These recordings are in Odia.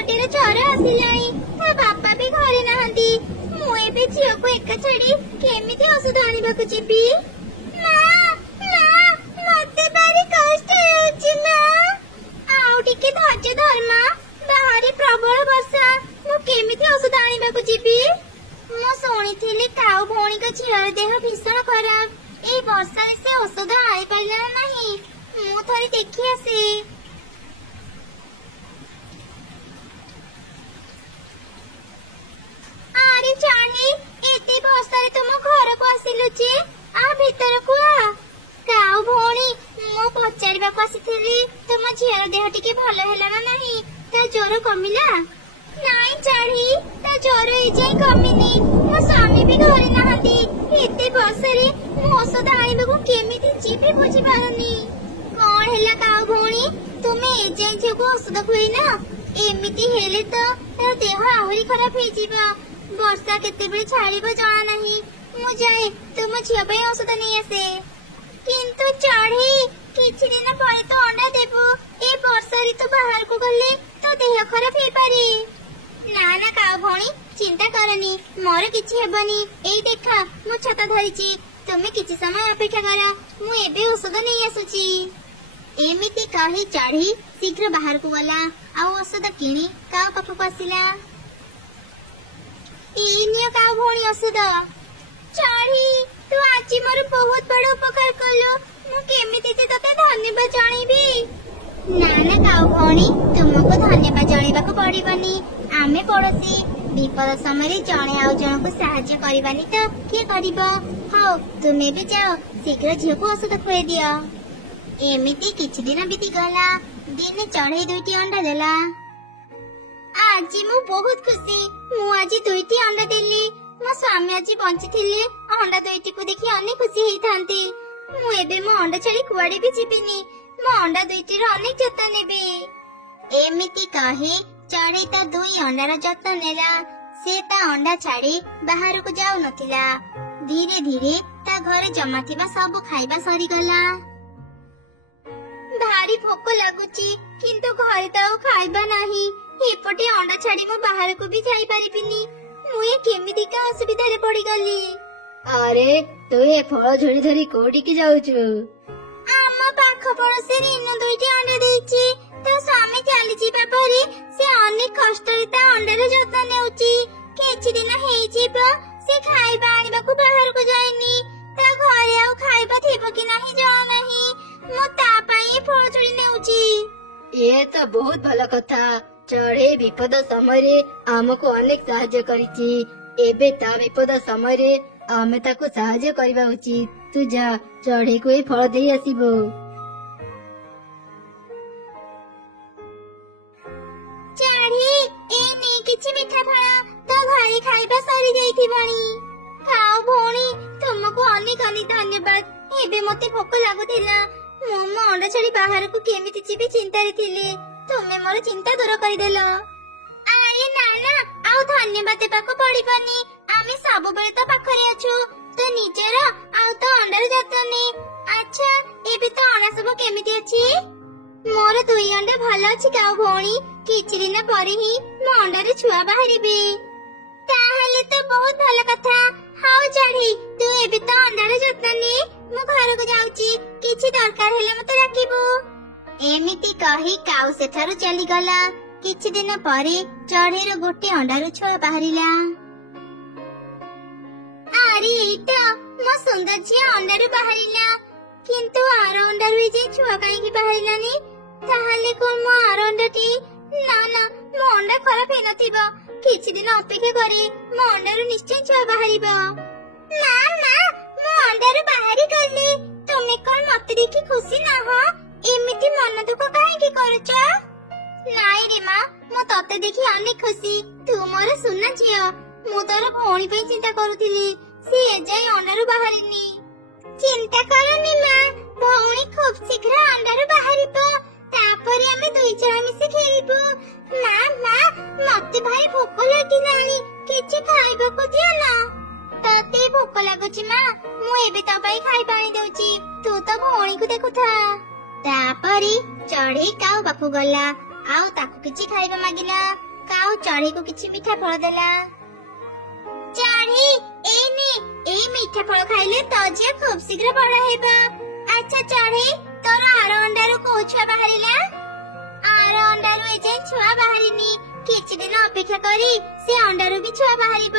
ଝିଅଟିର ଜ୍ୱର ଆସିଲାଣି, ତା ବାପା ବି ଘରେ ନାହାନ୍ତି। ମୁଁ ଏବେ ଝିଅକୁ ଏକା ଛାଡି କେମିତି ଔଷଧ ଆଣିବାକୁ ଯିବି? ମା, ମା, ମତେ ଭାରି କଷ୍ଟ ହେଉଛି ମା। ଆଉ ଟିକେ ଧୈର୍ଯ୍ୟ ଧର ମା, ବାହାରେ ପ୍ରବଳ ବର୍ଷା, ମୁଁ କେମିତି ଔଷଧ ଆଣିବାକୁ ଯିବି? ମୁଁ ଶୁଣିଥିଲି କାଉ ଭଉଣୀଙ୍କ ଝିଅର ଦେହ ଭୀଷଣ ଖରାପ। ଏଇ ବର୍ଷାରେ ସେ ଔଷଧ ଆଣିପାରିଲା ନାହିଁ। ମୁଁ ଥରେ ଦେଖି ଆସେ। ଆରେ ଚାଣି, ଏତେ ବର୍ଷାରେ ତୁମ ଘରକୁ ଆସିଲୁ ଯେ, ଭିତରକୁ ଆ। କାଉ ଭଉଣୀ, ମୁଁ ପଚାରିବାକୁ ଆସିଥିଲି ତୁମ ଝିଅର ଦେହ ଟିକେ ଭଲ ହେଲା ନା ନାହିଁ? ତା ଜ୍ୱର କମିଲା? ନାଇଁ ଚାଣି, ତା ଜ୍ୱର ଏଯାଏଁ କମିନି। ମୋ ସ୍ୱାମୀ ବି ଘରେ ନାହାନ୍ତି। ଏତେ ବର୍ଷାରେ ମୁଁ ଔଷଧ ଆଣିବାକୁ କେମିତି ଯିବି ବୁଝିପାରୁନି। କଣ ହେଲା କାଉ ଭଉଣୀ, ତୁମେ ଏଯାଏଁ ଝିଅକୁ ଔଷଧ ଖୁଏଇନା? ଏମିତି ହେଲେ ତ ତା ଦେହ ଆହୁରି ଖରାପ ହେଇଯିବ। ବର୍ଷା କେତେବେଳେ ଛାଡ଼ିବ ଜଣା ନାହିଁ। ମୁଁ ଯାଏ ତୁମ ଝିଅ ପାଇଁ ଔଷଧ ନେଇ ଆସେ। କିନ୍ତୁ ଚଢ଼େଇ, କିଛି ଦିନ ପରେ ତ ଅଣ୍ଡା ଦେବୁ। ଏ ବର୍ଷାରେ ତ ବାହାରକୁ ଗଲେ ତ ଦେହ ଖରାପ ହେଇପାରେ। ନା ନା କାଉ ଭଉଣୀ, ଚିନ୍ତା କରନି, ମୋର କିଛି ହେବନି। ଏଇ ଦେଖ, ମୁଁ ଛତା ଧରିଛି। ତୁମେ କିଛି ସମୟ ଅପେକ୍ଷା କର, ମୁଁ ଏବେ ଔଷଧ ନେଇ ଆସୁଛି। ଏମିତି କହି ଚଢ଼େଇ ଶୀଘ୍ର ବାହାରକୁ ଗଲା ଆଉ ଔଷଧ କିଣି କାଉ ପାଖକୁ ଆସିଲା। ଏଇ ନିଅ କାଉ ଭଉଣୀ ଔଷଧ। ଚଢ଼େଇ, ତୁ ଆଜି ମୋର ବହୁତ ବଡ଼ ଉପକାର କଲୁ। ମୁଁ କେମିତି ଯେ ତତେ ଧନ୍ୟବାଦ ଜଣେଇବି? ନା ନା କାଉ ଭଉଣୀ, ତୁମକୁ ଧନ୍ୟବାଦ ଜଣେଇବାକୁ ପଡିବନି। ଆମେ ପଡୋଶୀ, ବିପଦ ସମୟରେ ଜଣେ ଆଉ ଜଣକୁ ସାହାଯ୍ୟ କରିବାନି ତ କିଏ କରିବ? ହଉ, ତୁମେ ବି ଯାଅ, ଶୀଘ୍ର ଝିଅକୁ ଔଷଧ ଖୁଆଇ ଦିଅ। ଏମିତି କିଛି ଦିନ ବିତିଗଲା। ଦିନେ ଚଢ଼େଇ 2ଟି ଅଣ୍ଡା ଦେଲା। ଆଜି ମୁଁ ବହୁତ ଖୁସି। ମୁଁ ଆଜି 2ଟି ଅଣ୍ଡା ଦେଲି। ମୋ ସ୍ୱାମୀ ଆଜି ବଞ୍ଚିଥିଲେ ଅଣ୍ଡା 2ଟିକୁ ଦେଖି ଅନେକ ଖୁସି ହେଇଥାନ୍ତି। ମୁଁ ଏବେ ମୋ ଅଣ୍ଡା ଛାଡି କୁଆଡେ ବି ଯିବିନି। ମୋ ଅଣ୍ଡା 2ଟିର ଅନେକ ଯତ୍ନ ନେବି। ଏମିତି କହି ଚଢ଼େଇ ତା 2 ଅଣ୍ଡାର ଯତ୍ନ ନେଲା। ସେ ତା ଅଣ୍ଡା ଛାଡି ବାହାରକୁ ଯାଉନଥିଲା। ଧୀରେ ଧୀରେ ତା ଘରେ ଜମା ଥିବା ସବୁ ଖାଇବା ସରିଗଲା। ଭାରି ଭୋକ ଲାଗୁଛି, କିନ୍ତୁ ଘରେ ତ ଆଉ ଖାଇବା ନାହିଁ। ଏପଟେ ଅଣ୍ଡା ଛାଡି ମୁଁ ବାହାରକୁ ବି ଯାଇପାରିବିନି। ମୁଁ ଏ କେମିତିକା ଅସୁବିଧାରେ ପଡିଗଲି। ଆରେ, ତୁ ଏ ଫଳ ଝୁଳି ଧରି କୋଉଠିକି ଯାଉଛୁ? ଆମ ପାଖ ପଡୋଶୀ ରିନୁ 2ଟି ଅଣ୍ଡା ଦେଇଛି। ତା ସ୍ୱାମୀ ଚାଲିଯିବା ପରେ ସେ ଅନେକ କଷ୍ଟରେ ତା ଅଣ୍ଡାର ଯତ୍ନ ନେଉଛି। କିଛି ଦିନ ହେଇଯିବ ସେ ଖାଇବା ଆଣିବାକୁ ବାହାରକୁ ଯାଇନି। ତା ଘରେ ଆଉ ଖାଇବା ଥିବ କି ନାହିଁ ଜଣା ନାହିଁ। ମୁଁ ତା ପାଇଁ ଫଳ ଝୁଳି ନେଉଛି। ଏ ତ ବହୁତ ଭଲ କଥା। ଚଢ଼େଇ ବିପଦ ସମୟରେ ଆମକୁ ଅନେକ ସାହାଯ୍ୟ କରିଛି। ଏବେ ତା ବିପଦ ସମୟରେ ଆମେ ତାକୁ ସାହାଯ୍ୟ କରିବା ଉଚିତ। ତୁ ଯା, ଚଢ଼େଇକୁ ଏଇ ଫଳ ଦେଇ ଆସିବୁ। ଚଢ଼େଇ, ଏ ନେ କିଛି ମିଠା ଫଳ। ତୋ ଘରେ ଖାଇବା ସରି ଯାଇଥିବଣି। ଖାଅ ଭଉଣୀ, ତୁମକୁ ଅନେକ ଅନେକ ଧନ୍ୟବାଦ। ଏବେ ମତେ ଭୋକ ଲାଗୁଥିଲା। ମୁଁ ମୋ ଅଣ୍ଡା ଛାଡି ବାହାରକୁ କେମିତି ଯିବି ଚିନ୍ତାରେ ଥିଲି। ତୁମେ ମୋର ଚିନ୍ତା ଦୂର କରିଦେଲ। ଆରେ ନା ନା, ଆଉ ଧନ୍ୟବାଦ ଦେବାକୁ ପଡିବନି। ଆମେ ସବୁବେଳେ ତ ପାଖରେ ଅଛୁ। ତୁ ନିଜର ଆଉ ତୋ ଅଣ୍ଡାର ଯତ୍ନ ନେ। ଆଚ୍ଛା, ଏବେ ତ ଅଣ୍ଡା ସବୁ କେମିତି ଅଛି? ମୋର 2 ଅଣ୍ଡା ଭଲ ଅଛି କାଉ ଭଉଣୀ। କିଛି ଦିନ ପରେ ହିଁ ମୋ ଅଣ୍ଡାରେ ଛୁଆ ବାହାରିବେ। ତାହେଲେ ତ ବହୁତ ଭଲ କଥା। ହଉ ଚଢ଼େଇ, ତୁ ଏବେ ତ ଅଣ୍ଡାର ଯତ୍ନ ନେ। ମୁଁ ଘରକୁ ଯାଉଛି। କିଛି ଦରକାର ହେଲେ ମତେ ଡାକିବୁ। ଏମିତି କହି କାଉ ସେଠାରୁ ଚାଲିଗଲା। କିଛି ଦିନ ପରେ ଚଢ଼େଇର 1 ଅଣ୍ଡାରୁ ଛୁଆ ବାହାରିଲା। ଆରେ ଏଇଟା ମୋ ସୁନ୍ଦର ଝିଅ ଅଣ୍ଡାରୁ ବାହାରିଲା। କିନ୍ତୁ ଆର ଅଣ୍ଡାରୁ ଏ ଛୁଆ କାହିଁକି ବାହାରିଲାନି? ତାହେଲେ କଣ ମୋ ଆର ଅଣ୍ଡାଟି? ନା ନା, ମୋ ଅଣ୍ଡା ଖରାପ ହେଇନଥିବ। କିଛି ଦିନ ଅପେକ୍ଷା କରି ମୋ ଅଣ୍ଡାରୁ ନିଶ୍ଚୟ ଛୁଆ ବାହାରିବ। ନା ନା, ମୋ ଅଣ୍ଡାରୁ ବାହାରି ଗଲି। ତୁମେ କଣ ମତେ ଦେଖି ଖୁସି ନାହଁ? ଏମିତି ମନ ଦୁଃଖ କାହିଁକି କରୁଛ? ନାଇଁ ରେ ମା, ମୁଁ ତତେ ଦେଖି ଅନେକ ଖୁସି। ତୁ ମୋର ସୁନା ଝିଅ। ମୁଁ ତୋର ଭଉଣୀ ପାଇଁ ଚିନ୍ତା କରୁଥିଲି। ସେ ଏଯାଏଁ ଅଣ୍ଡାରୁ ବାହାରିନି। ଚିନ୍ତା କରନି ମା, ଭଉଣୀ ଖୁବ୍ ଶୀଘ୍ର ଅଣ୍ଡାରୁ ବାହାରିବ। ତାପରେ ଆମେ 2 ଜଣ ମିଶି ଖେଳିବୁ। ମା ମା, ମତେ ଭାରି ଭୋକ ଲାଗିଲାଣି। କିଛି ଖାଇବାକୁ ଦିଅ ନା। ତତେ ଭୋକ ଲାଗୁଛି ମା? ମୁଁ ଏବେ ତୋ ପାଇଁ ଖାଇବା ଆଣି ଦଉଛି। ତୁ ତ ଭଉଣୀକୁ ଦେଖୁଥା। ତାପରେ ଚଢ଼େଇ କାଉ ପାଖକୁ ଗଲା ଆଉ ତାକୁ କିଛି ଖାଇବା ମାଗିଲା। କାଉ ଚଢେଇକୁ କିଛି ମିଠା ଫଳ ଦେଲା। ଚଢେଇ ଏଇ ମିଠା ଫଳ ଖାଇଲେ ତୋ ଝିଅ ଖୁବ ଶୀଘ୍ର ବଡ ହେବ। ଆଚ୍ଛା ଚଢେଇ, ତୋର ଆର ଅଣ୍ଡାରୁ କୋଉ ଛୁଆ ବାହାରିଲା? ଆର ଅଣ୍ଡାରୁ ଏଯାଏଁ ଛୁଆ ବାହାରିନି। କିଛି ଦିନ ଅପେକ୍ଷା କରି ସେ ଅଣ୍ଡାରୁ ବି ଛୁଆ ବାହାରିବ।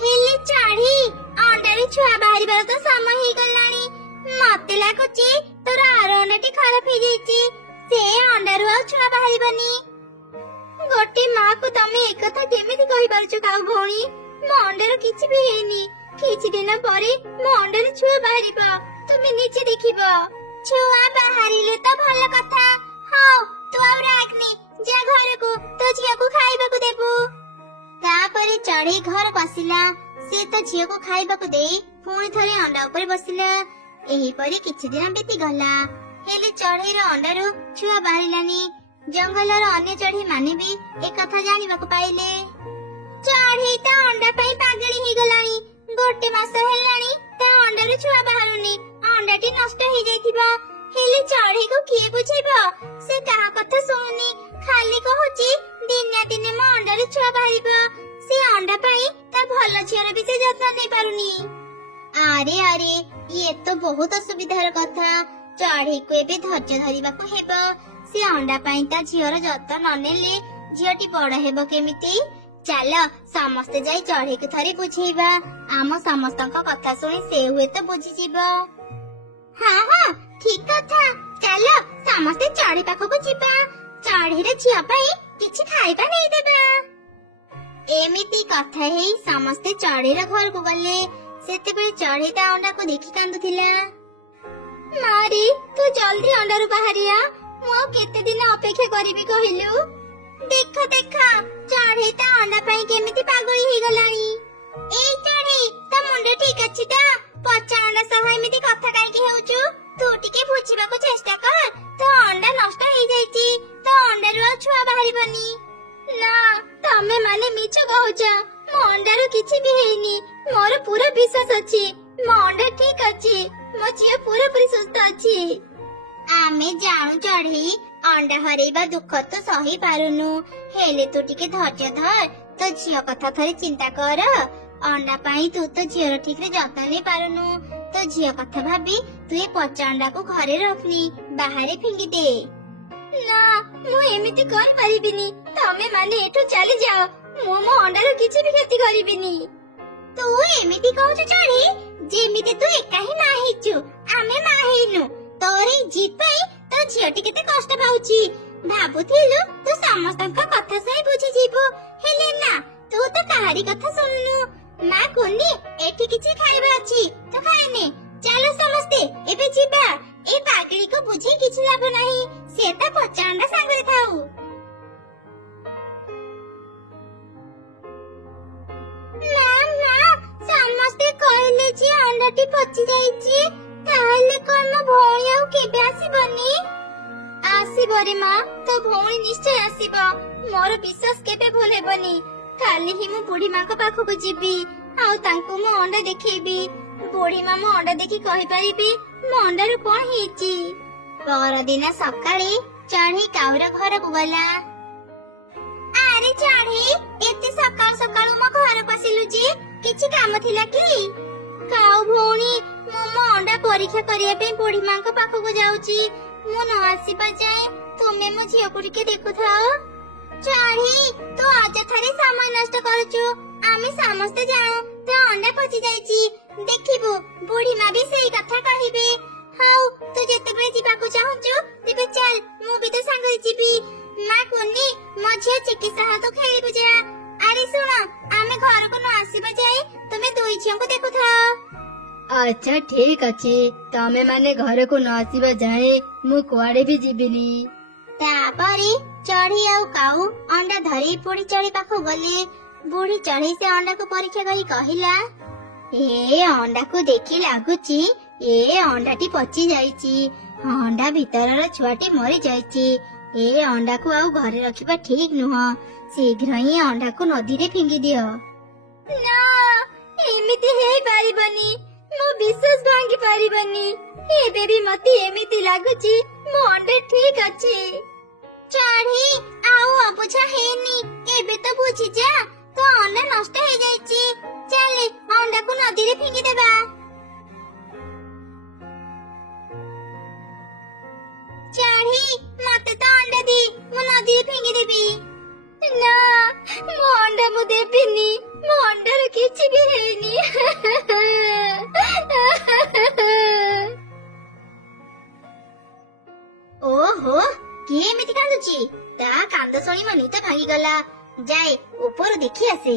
ହେଲେ ଚଢେଇ, ଅଣ୍ଡାରୁ ଛୁଆ ବାହାରିବାର ତ ସମୟ ହେଇଗଲାଣି। ମତେ ଲାଗୁଛି ତୋର ଆର ଅଣ୍ଡାଟି ଖରାପ ହେଇଯାଇଛି। ସେ ଅଣ୍ଡାରୁ ଆଉ ଛୁଆ ବାହାରିବନି। ଗୋଟେ ମାକୁ ତମେ ଏକଥା କେମିତି କହିପାରୁଛ କାଉ ଭଉଣୀ? ମୋ ଅଣ୍ଡାରୁ କିଛି ବି ହେଇନି। କିଛି ଦିନ ପରେ ମୋ ଅଣ୍ଡାରୁ ଛୁଆ ବାହାରିବ, ତୁମେ ନିଜେ ଦେଖିବ। ଛୁଆ ବାହାରିଲେ ତ ଭଲ କଥା। ହଉ, ତୁ ଆଉ ରାଗନି, ଯା ଘରକୁ, ତୋ ଝିଅକୁ ଖାଇବାକୁ ଦେବୁ। ତାପରେ ଚଢେଇ ଘରକୁ ଆସିଲା। ସେ ତା ଝିଅକୁ ଖାଇବାକୁ ଦେଇ ପୁଣି ଥରେ ଅଣ୍ଡା ଉପରେ ବସିଲା। ଏହିପରି କିଛି ଦିନ ବିତିଗଲା। ହେଲେ ଚଢେଇର ଅଣ୍ଡାରୁ ଛୁଆ ବାହାରିଲାନି। ଜଙ୍ଗଲର ଅନ୍ୟ ଚଢେଇ ମାନେ ବି ଏକଥା ଜାଣିବାକୁ ପାଇଲେ। ଚଢେଇ ତା ଅଣ୍ଡା ପାଇଁ ପାଗଳି ହେଇଗଲାଣି। ଗୋଟେ ମାସ ହେଲାଣି ତା ଅଣ୍ଡାରୁ ଛୁଆ ବାହାରୁନି। ଅଣ୍ଡାଟି ନଷ୍ଟ ହେଇଯାଇଥିବ। ହେଲେ ଚଢେଇକୁ କିଏ ବୁଝେଇବ? ସେ କାହା କଥା ଶୁଣୁନି, ଖାଲି କହୁଛି ଦିନେ ଦିନେ ମୋ ଅଣ୍ଡାରୁ ଛୁଆ ବାହାରିବ। ସେ ଅଣ୍ଡା ପାଇଁ ତା ଭଲ ଝିଅର ବି ସେ ଯତ୍ନ ନେଇ ପାରୁନି। ଆରେ ଆରେ, ଇଏ ତ ବହୁତ ଅସୁବିଧାର କଥା। ଚଢେଇକୁ ଏବେ ଧୈର୍ଯ୍ୟ ଧରିବାକୁ ହେବ। ସେ ଅଣ୍ଡା ପାଇଁ ତା ଝିଅର ଯତ୍ନ ନ ନେଲେ ଝିଅଟି ବଡ ହେବ କେମିତି? ଚାଲ ସମସ୍ତେ ଯାଇ ଚଢେଇକୁ ଥରେ ବୁଝେଇବା। ଆମ ସମସ୍ତଙ୍କ କଥା ଶୁଣି ସେ ହୁଏତ ବୁଝିଯିବ। ହଁ, ଠିକ କଥା। ଚାଲ ସମସ୍ତେ ଚଢେଇ ପାଖକୁ ଯିବା। ଚଢେଇର ଝିଅ ପାଇଁ କିଛି ଖାଇବା ନେଇଦେବା। ଏମିତି କଥା ହେଇ ସମସ୍ତେ ଚଢେଇର ଘରକୁ ଗଲେ। ସେତେବେଳେ ଚଢେଇ ତା ଅଣ୍ଡାକୁ ଦେଖି କାନ୍ଦୁଥିଲା। ମାରି, ତୁ ଜଲ୍ଦି ଅଣ୍ଡାରୁ ବାହାରିଆ। ମୁଁ ଆଉ କେତେ ଦିନ ଅପେକ୍ଷା କରିବି କହିଲୁ? ଦେଖ, ଚଢେଇ ତା ଅଣ୍ଡା ପାଇଁ କେମିତି ପାଗଳି ହେଇଗଲାଣି। ଏଇ ଚଢେଇ, ତା ମୁଣ୍ଡ ଠିକ ଅଛି ତ? ପଚା ଅଣ୍ଡା ସହ ଏମିତି କଥା କାହିଁକି ହେଉଛୁ? ତୁ ଟିକେ ବୁଝିବାକୁ ଚେଷ୍ଟା କର। ତୋ ଅଣ୍ଡା ନଷ୍ଟ ହେଇଯାଇଛି। ତୋ ଅଣ୍ଡାରୁ ଆଉ ଛୁଆ ବାହାରିବନି। ନା, ତମେ ମାନେ ମିଛ କହୁଛ। ମୋ ଅଣ୍ଡାରୁ କିଛି ବି ହେଇନି। ମୋର ପୁରା ବିଶ୍ୱାସ ଅଛି ମୋ ଅଣ୍ଡା ଠିକ ଅଛି। ମୋ ଝିଅ ପୁରାପୁରି ସୁସ୍ଥ ଅଛି। ଆମେ ଜାଣୁ ଚଢେଇ, ଅଣ୍ଡା ହରେଇବା ଦୁଃଖ ତ ସହି ପାରୁନୁ। ହେଲେ ତୁ ଟିକେ ଧୈର୍ଯ୍ୟ ଧର। ତୋ ଝିଅ କଥା ଥରେ ଚିନ୍ତା କର। ଅଣ୍ଡା ପାଇଁ ତୁ ତ ଝିଅର ଠିକରେ ଯତ୍ନ ନେଇ ପାରୁନୁ। ତୋ ଝିଅ କଥା ଭାବି ତୁ ଏ ପଚା ଅଣ୍ଡାକୁ ଘରେ ରଖନି, ବାହାରେ ଫିଙ୍ଗି ଦେ। ନା, ମୁଁ ଏମିତି କରିପାରିବିନି। ତମେ ମାନେ ଏଠୁ ଚାଲିଯାଅ। ମୁଁ ମୋ ଅଣ୍ଡାର କିଛି ବି କ୍ଷତି କରିବିନି। ତୁ ଏମିତି କହୁଛୁ ଚଢେଇ, ଯେମିତି ତୁ ଏକା ହିଁ ମା ହେଇଛୁ, ଆମେ ମା ହେଇନୁ। ତୋର ଏଇ ଜିଦ୍ ପାଇଁ ତୋ ଝିଅଟି କେତେ କଷ୍ଟ ପାଉଛି। ଭାବୁଥିଲୁ ତୁ ସମସ୍ତଙ୍କ କଥା ଶୁଣି ବୁଝିଯିବୁ, ହେଲେ ନା, ତୁ ତ କାହାରି କଥା ଶୁଣୁନୁ। ମା କୁନି, ଏଠି କିଛି ଖାଇବା ଅଛି, ତୁ ଖାଇନେ। ଚାଲ ସମସ୍ତେ ଏବେ ଯିବା। ଏ ପାଗଳିକୁ ବୁଝେଇ କିଛି ଲାଭ ନାହିଁ। ସେ ତା ପଚା ଅଣ୍ଡା ସାଙ୍ଗରେ ଥାଉ। ନା, ସମସ୍ତେ କହିଲେ ଯେ ଅଣ୍ଡାଟି ପଚି ଯାଇଛି। ତାହେଲେ କଣ ମୋ ଭଉଣୀ ଆଉ କେବେ ଆସିବନି? ଆସିବ ରେ ମା, ତୋ ଭଉଣୀ ନିଶ୍ଚୟ ଆସିବ। ମୋର ବିଶ୍ୱାସ କେବେ ଭୁଲ ହେବନି। କାଲି ହିଁ ମୁଁ ବୁଢୀ ମାଙ୍କ ପାଖକୁ ଯିବି, ଆଉ ତାଙ୍କୁ ମୋ ଅଣ୍ଡା ଦେଖେଇବି। ବୁଢୀ ମା ମୋ ଅଣ୍ଡା ଦେଖି କହିପାରିବି ମୋ ଅଣ୍ଡାରୁ କଣ ହେଇଛି। ପରଦିନ ସକାଳେ ଚଢେଇ କାଉର ଘରକୁ ଗଲା। ଆରେ ଚଢେଇ, ଏତେ ସକାଳୁ ସକାଳୁ ମୋ ଘରକୁ ଆସିଲୁ ଯେ? କିଛି କାମ ଥିଲା କି? କାଉ ଭଉଣୀ, ମୁଁ ମୋ ଅଣ୍ଡା ପରୀକ୍ଷା କରିବା ପାଇଁ ବୁଢୀ ମାଙ୍କ ପାଖକୁ ଯାଉଛି। ମୁଁ ନ ଆସିବା ଯାଏ ତୁମେ ମୋ ଝିଅକୁ ଟିକେ ଦେଖୁଥାଅ। ଚଢେଇ, ତୁ ଅଯଥାରେ ସମୟ ନଷ୍ଟ କରୁଛୁ। ଆମେ ସମସ୍ତେ ଜାଣୁ ତୋ ଅଣ୍ଡା ପଚି ଯାଇଛି। ଦେଖିବୁ, ବୁଢୀ ମା ବି ସେଇ କଥା କହିବେ। ହଉ, ତୁ ଯେତେବେଳେ ଯିବାକୁ ଚାହୁଁଛୁ ତେବେ ଚାଲ, ମୁଁ ବି ତୋ ସାଙ୍ଗରେ ଯିବି। ମା କୁନି, ମୋ ଝିଅ ଚିକିତ୍ସା ହାତ ଖେଳିବୁ ଯା। ଆରେ ଶୁଣ, ଆମେ ଘରକୁ ନ ଆସିବା ଯାଏ ତୁମେ ଦୁଇ ଝିଅଙ୍କୁ ଦେଖୁଥାଅ। ଆଚ୍ଛା ଠିକ ଅଛି, ତମେ ମାନେ ଘରକୁ ନ ଆସିବା ଯାଏ ମୁଁ କୁଆଡେ ବି ଯିବିନି। ତାପରେ ଚଢେଇ ଆଉ କାଉ ଅଣ୍ଡା ଧରି ବୁଢୀ ଚଢେଇ ପାଖକୁ ଗଲେ। ବୁଢୀ ଚଢେଇ ସେ ଅଣ୍ଡାକୁ ପରୀକ୍ଷା କରି କହିଲା, ଏ ଅଣ୍ଡାକୁ ଦେଖି ଲାଗୁଛି ଏ ଅଣ୍ଡାଟି ପଚି ଯାଇଛି। ଅଣ୍ଡା ଭିତରର ଛୁଆଟି ମରି ଯାଇଛି। ଏ ଅଣ୍ଡାକୁ ଆଉ ଘରେ ରଖିବା ଠିକ ନୁହଁ। ଶୀଘ୍ର ହିଁ ଅଣ୍ଡାକୁ ନଦୀରେ ଫିଙ୍ଗି ଦିଅ। ନା, ଏମିତି ହେଇପାରିବନି। ମୋ ବିଶ୍ୱାସ ଭାଙ୍ଗି ପାରିବନି। ଏବେ ବି ମତେ ଏମିତି ଲାଗୁଛି ମୋ ଅଣ୍ଡା ଠିକ ଅଛି। ଚଢ଼େଇ ଆଉ ଅବୁଝା ହେଇନି, ଏବେ ତ ବୁଝି ଯା, ତୋ ଅଣ୍ଡା ନଷ୍ଟ ହେଇଯାଇଛି। ଚାଲେ ଅଣ୍ଡାକୁ ନଦୀରେ ଫିଙ୍ଗିଦେବା। ଚଢ଼େଇ ମତେ ତ ଅଣ୍ଡା ଦେ, ମୁଁ ନଦୀରେ ଫିଙ୍ଗିଦେବି। ନା, ମୋ ଅଣ୍ଡା ମୁଁ ଦେବିନି, ମୋ ଅଣ୍ଡାର କିଛି ବି ହେଇନି। ଓହୋ, କିଏ ଏମିତି କାନ୍ଦୁଛି? ତା କାନ୍ଦ ଶୁଣି ମୋ ନିଦ ଭାଙ୍ଗିଗଲା। ଯାଏ ଉପରୁ ଦେଖି ଆସେ।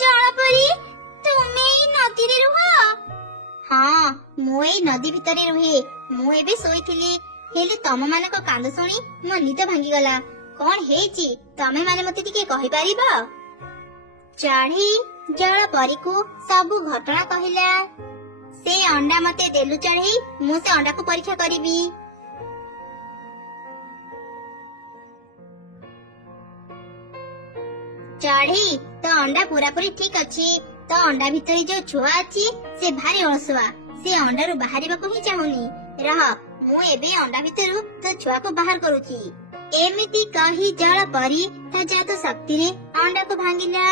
ଜଳପରି, ତୁମେ ଏଇ ନଦୀରେ ରୁହ? ହଁ, ମୁଁ ଏଇ ନଦୀ ଭିତରେ ରୁହେ। ମୁଁ ଏବେ ଶୋଇଥିଲି, ହେଲେ ତମମାନଙ୍କ କାନ୍ଦ ଶୁଣି ମୋ ନିଦ ଭାଙ୍ଗିଗଲା। କଣ ହେଇଛି ତମେ ମାନେ ମତେ ଟିକେ କହିପାରିବ? ଚଢ଼େଇ ଜଳପରୀକୁ ସବୁ ଘଟଣା କହିଲା। ସେ ଅଣ୍ଡା ମତେ ଦେଲୁ ଚଢ଼େଇ, ମୁଁ ସେ ଅଣ୍ଡାକୁ ପରୀକ୍ଷା କରିବି। ଚଢ଼େଇ, ତୋ ଅଣ୍ଡା ପୁରାପୁରି ଠିକ ଅଛି। ତୋ ଅଣ୍ଡା ଭିତରେ ଯୋଉ ଛୁଆ ଅଛି ସେ ଭାରି ଅଳସୁଆ, ସେ ଅଣ୍ଡାରୁ ବାହାରିବାକୁ ହିଁ ଚାହୁଁନି। ରହ, ମୁଁ ଏବେ ଅଣ୍ଡା ଭିତରୁ ତୋ ଛୁଆକୁ ବାହାର କରୁଛି। ଏମିତି କହି ଜଳପରୀ ତା ଜାଦୁ ଶକ୍ତିରେ ଅଣ୍ଡାକୁ ଭାଙ୍ଗିଲା।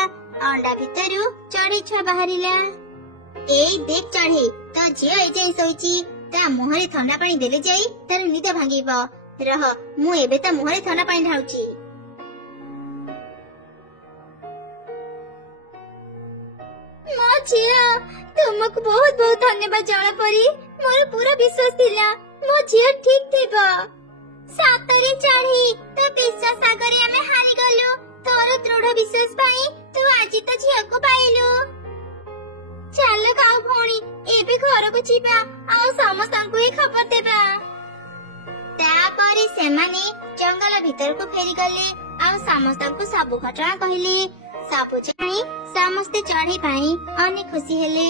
ଅଣ୍ଡା ଭିତରୁ ଚଢ଼େଇ ଛୁଆ ବାହାରିଲା। ଏଇ ଦେଖ ଚଢ଼େଇ, ତୋ ଝିଅ ଏଯାଏଁ ଶୋଇଛି। ତା ମୁହଁରେ ଥଣ୍ଡା ପାଣି ଦେଲେ ଯାଇ ତାର ନିଦ ଭାଙ୍ଗିବ। ରହ, ମୁଁ ଏବେ ତା ମୁହଁରେ ଥଣ୍ଡା ପାଣି ଢାଳୁଛି। ମୋ ଝିଅ, ତୁମକୁ ବହୁତ ବହୁତ ଧନ୍ୟବାଦ ଜଳପରୀ। ମୋର ପୁରା ବିଶ୍ୱାସ ଥିଲା ମୋ ଝିଅ ଠିକ ଥିବ। ସତରେ ଚଢ଼େଇ, ତୋ ବିଶ୍ୱାସ ଆଗରେ ଆମେ ହାରିଗଲୁ। ତୋର ଦୃଢ ବିଶ୍ୱାସ ପାଇଁ ତୁ ଆଜି ତୋ ଝିଅକୁ ପାଇଲୁ। ଚାଲ କାଉ ଭଉଣୀ, ଏବେ ଘରକୁ ଯିବା ଆଉ ସମସ୍ତଙ୍କୁ ଏ ଖବର ଦେବା। ତାପରେ ସେମାନେ ଜଙ୍ଗଲ ଭିତରକୁ ଫେରିଗଲେ ଆଉ ସମସ୍ତଙ୍କୁ ସବୁ ଘଟଣା କହିଲେ। ସବୁ ଜାଣି ସମସ୍ତେ ଚଢ଼େଇ ପାଇଁ ଅନେକ ଖୁସି ହେଲେ।